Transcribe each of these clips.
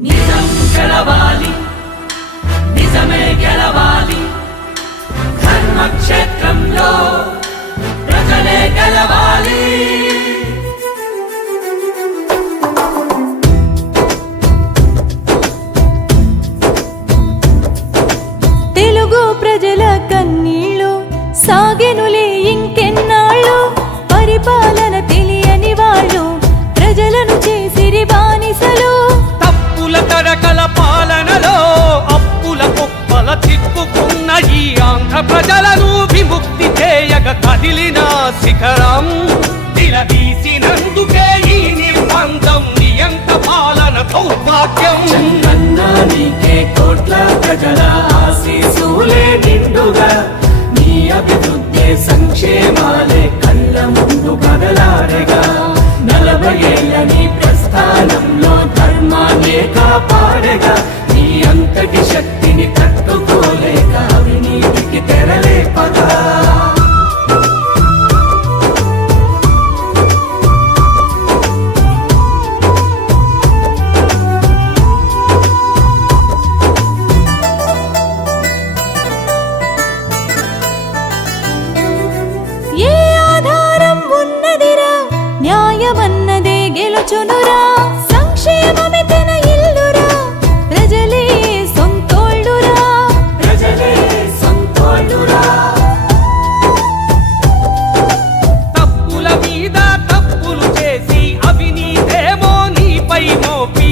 నిజం గెలవాలి. నిజమే గెలవాలి. ధర్మక్షేత్రంలో ప్రజలే గెలవాలి. శిఖరం నిలదీసినందుకే ఈ నిర్బంధం నియంత పాలన దౌర్భాగ్యం. చందన్నా నీకే కోట్ల ప్రజల ఆశీసులే నిండుగా నీ అభివృద్ధి సంక్షేమాలే కళ్ళ ముందు కదలారెగా నలభై ఏళ్ళ నీ ప్రస్థానంలో ధర్మాన్నే కాపాడగా. గెలుచునురా సంక్షేమమే తన ఇల్లురా. ప్రజలే సొంతోళ్ళురా. ప్రజలే సంతోషురా తప్పుల మీద తప్పులు చేసి అవినీతేమో నీపై మోపి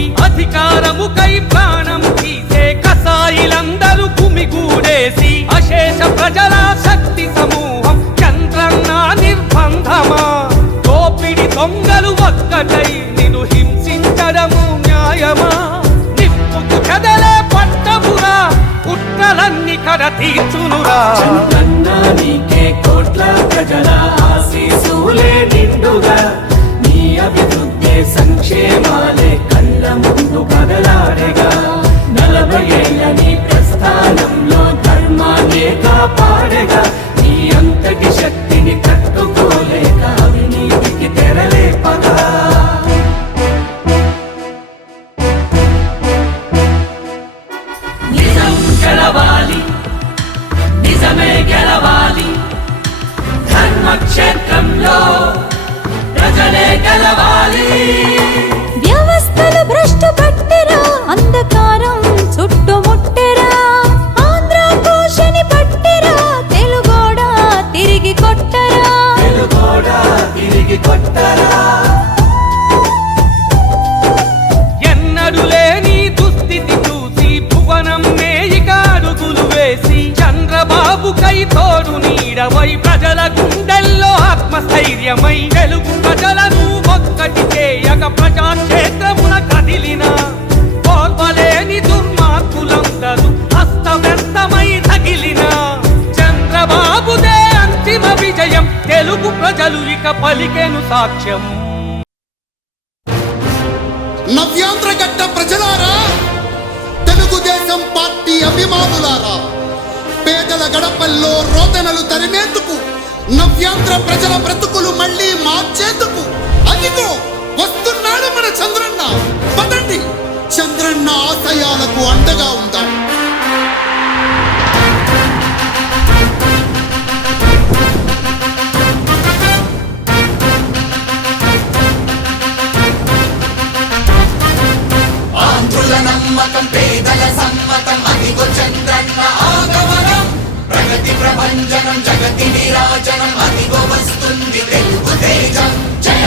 ప్రాణం తీసే కసాయిలందరూ కుమిగూడేసి అశేష ప్రజల శక్తి సమూహం చంద్రన్న నిర్బంధమా? దొంగలు ఒక్కటై కుట్రలన్నీ తీర్చునురా. చందన్నా నీకే కోట్ల ప్రజల ఆశీసులే నిండుగా. నీ అభివృద్ధి సంక్షేమాలే కళ్ళ ముందు కదలారెగా నలభై ఏళ్ళ నీ ప్రస్థానంలో ధర్మాన్నే కాపాడగా. ప్రజలే గెలవాలి వ్యవస్థలు భ్రష్టు పట్టెరా అంధకారం చుట్టుముట్టెరా ఆంధ్ర కోశని పట్టెరా తెలుగోడా తిరిగి కొట్టరా. తెలుగోడా తిరిగి కొట్టరా. ఎన్నడు లేని దుస్థితి చూసి భువనం మేయిక అడుగులు వేసి చంద్రబాబు కై తోడు నీడవై ప్రజల గుండెల్లో ఆత్మస్థైర్యమై తెలుగు ప్రజాక్షేత్రమున కదిలిన ఓర్వలేని దుర్మార్గులందరూ అస్తవ్యస్తమై తగిలిన చంద్రబాబుదే అంతిమ విజయం. తెలుగు ప్రజలు ఇక పలికెను సాక్ష్యం. నవ్యాంధ్రగడ్డ ప్రజలారా తెలుగుదేశం పార్టీ అభిమానులారా పేదల గడపల్లో రోదనలు తరిమేందుకు నవ్యాంధ్ర ప్రజల బ్రతుకులు మళ్ళీ మార్చేందుకు అదిగో వస్తున్నాడు మన చంద్రన్న. పదండి. చంద్రన్న ఆశయాలకు అండగా ఉందాం ఆంధ్రుల నమ్మకం పేదల సమ్మతం అదిగో చంద్రన్న ఆగమనం. ప్రగతి ప్రభంజనం జగతి నిరాజనం అదిగో వస్తుంది తెలుగు తేజం. జయ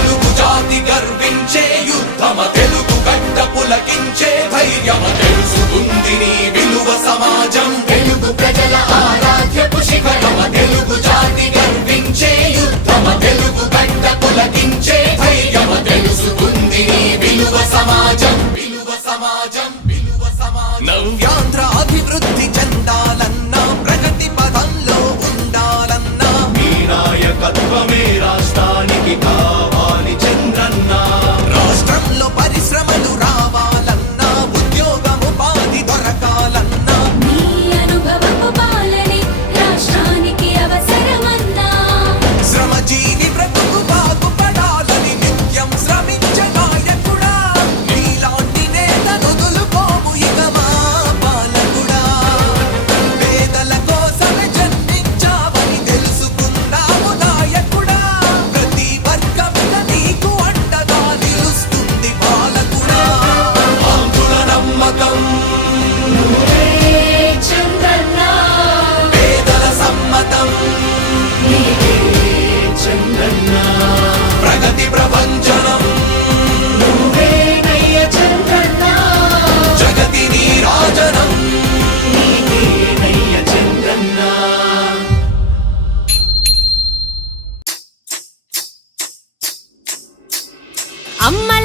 സമാജ அம்மா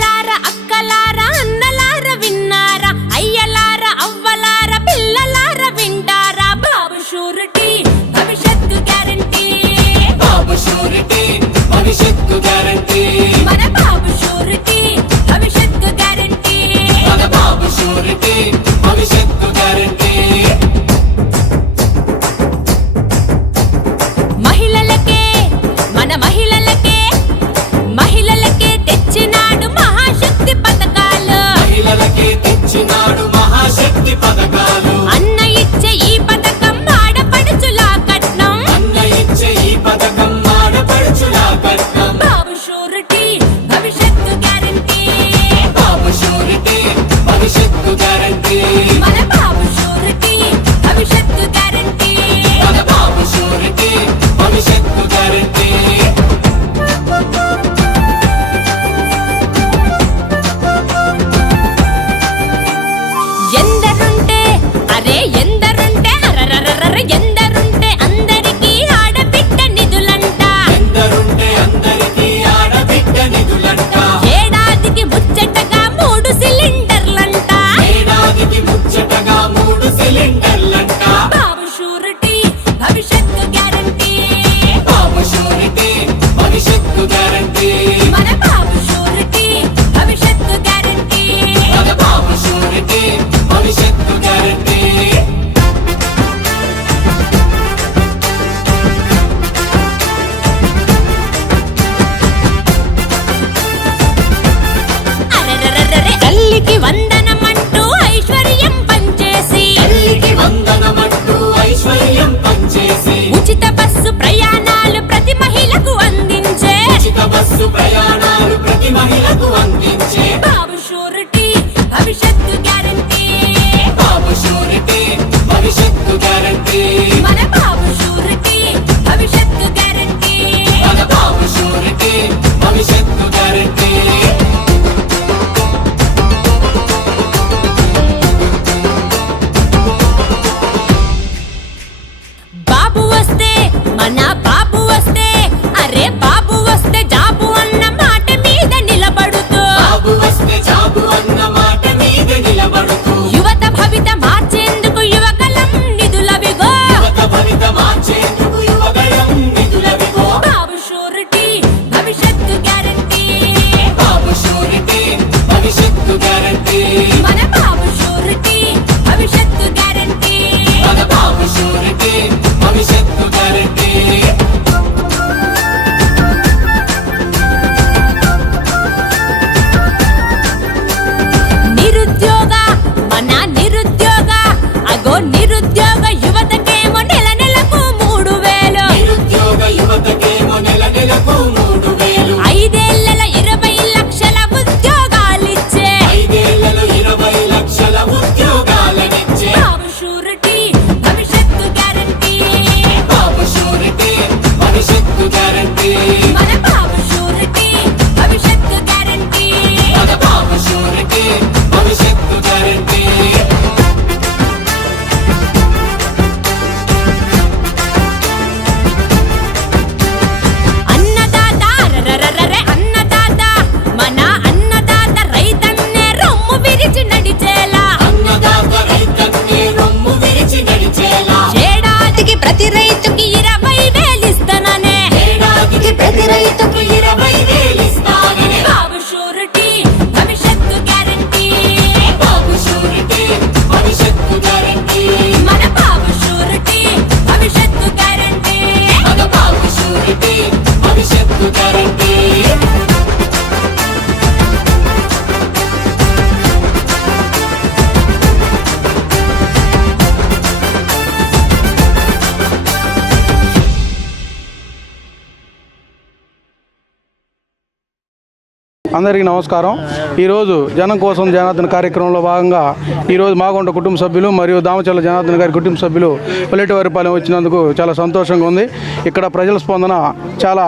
You. అందరికీ నమస్కారం. ఈరోజు జనం కోసం జనార్దన్ కార్యక్రమంలో భాగంగా ఈరోజు మాగుంట కుటుంబ సభ్యులు మరియు దామచల్ల జనార్దన్ గారి కుటుంబ సభ్యులు పల్లెటవారిపాలెం వచ్చినందుకు చాలా సంతోషంగా ఉంది. ఇక్కడ ప్రజల స్పందన చాలా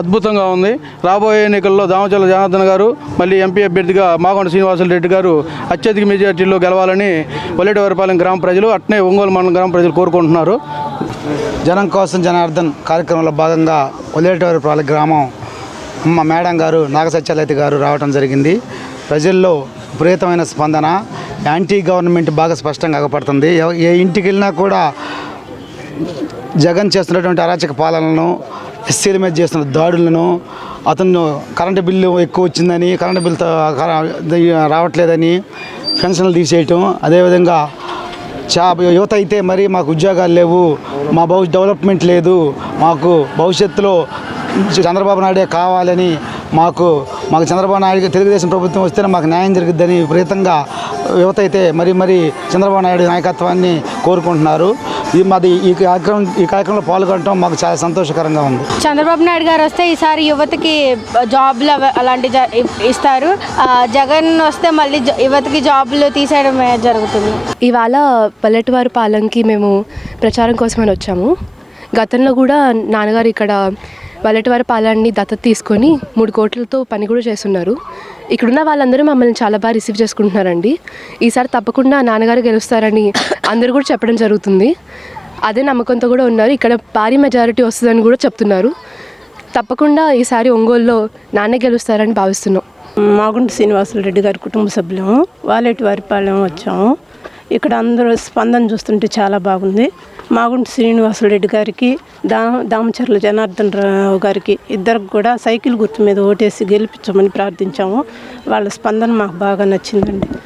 అద్భుతంగా ఉంది. రాబోయే ఎన్నికల్లో దామచల్ల జనార్దన్ గారు మళ్ళీ ఎంపీ అభ్యర్థిగా మాగొండ శ్రీనివాసులు రెడ్డి గారు అత్యధిక మెజార్టీలో గెలవాలని పల్లెటవారిపాలెం గ్రామ ప్రజలు అట్నే ఒంగోలు మండలం గ్రామ ప్రజలు కోరుకుంటున్నారు. జనం కోసం జనార్దన్ కార్యక్రమంలో భాగంగా ఒలేటవరపాలె గ్రామం మా మేడం గారు నాగసత్యాలయిత గారు రావడం జరిగింది. ప్రజల్లో విపరీతమైన స్పందన యాంటీ గవర్నమెంట్ బాగా స్పష్టంగా అగపడుతుంది ఏ ఇంటికి వెళ్ళినా కూడా జగన్ చేస్తున్నటువంటి అరాచక పాలనను ఎస్సీల మీద చేస్తున్న దాడులను అతను కరెంటు బిల్లు ఎక్కువ వచ్చిందని కరెంటు బిల్లుతో రావట్లేదని పెన్షన్లు తీసేయటం అదేవిధంగా చా యువత అయితే మరి మాకు ఉద్యోగాలు లేవు మా భవి డెవలప్మెంట్ లేదు మాకు భవిష్యత్తులో చంద్రబాబు నాయుడే కావాలని మాకు మాకు చంద్రబాబు నాయుడు తెలుగుదేశం ప్రభుత్వం వస్తేనే మాకు న్యాయం జరుగుద్దని విపరీతంగా యువత అయితే మరి మరి చంద్రబాబు నాయుడు నాయకత్వాన్ని కోరుకుంటున్నారు. ఈ మాది ఈ కార్యక్రమం ఈ కార్యక్రమంలో పాల్గొనడం మాకు చాలా సంతోషకరంగా ఉంది. చంద్రబాబు నాయుడు గారు వస్తే ఈసారి యువతకి జాబ్లు అలాంటి ఇస్తారు. జగన్ వస్తే మళ్ళీ జ- యువతకి జాబ్లు తీసేయడం జరుగుతుంది. ఇవాళ పల్లెటవారి పాలెంకి మేము ప్రచారం కోసమని వచ్చాము. గతంలో కూడా నాన్నగారు ఇక్కడ పల్లెటవారి పాలన్ని దత్తత తీసుకొని మూడు కోట్లతో పని కూడా చేస్తున్నారు. ఇక్కడున్న వాళ్ళందరూ మమ్మల్ని చాలా బాగా రిసీవ్ చేసుకుంటున్నారండి. ఈసారి తప్పకుండా నాన్నగారు గెలుస్తారని అందరూ కూడా చెప్పడం జరుగుతుంది. అదే నమ్మకంతో కూడా ఉన్నారు. ఇక్కడ భారీ మెజారిటీ వస్తుందని కూడా చెప్తున్నారు. తప్పకుండా ఈసారి ఒంగోలులో నాన్నే గెలుస్తారని భావిస్తున్నాం. మాగుంట శ్రీనివాసులు రెడ్డి గారి కుటుంబ సభ్యులము వాలేటి వారిపాలెం వచ్చాము. ఇక్కడ అందరూ స్పందన చూస్తుంటే చాలా బాగుంది. మాగుంటి శ్రీనివాసులరెడ్డి గారికి దా దామచర్ల జనార్దన్ రావు గారికి ఇద్దరికి కూడా సైకిల్ గుర్తు మీద ఓటేసి గెలిపించమని ప్రార్థించాము. వాళ్ళ స్పందన మాకు బాగా నచ్చిందండి.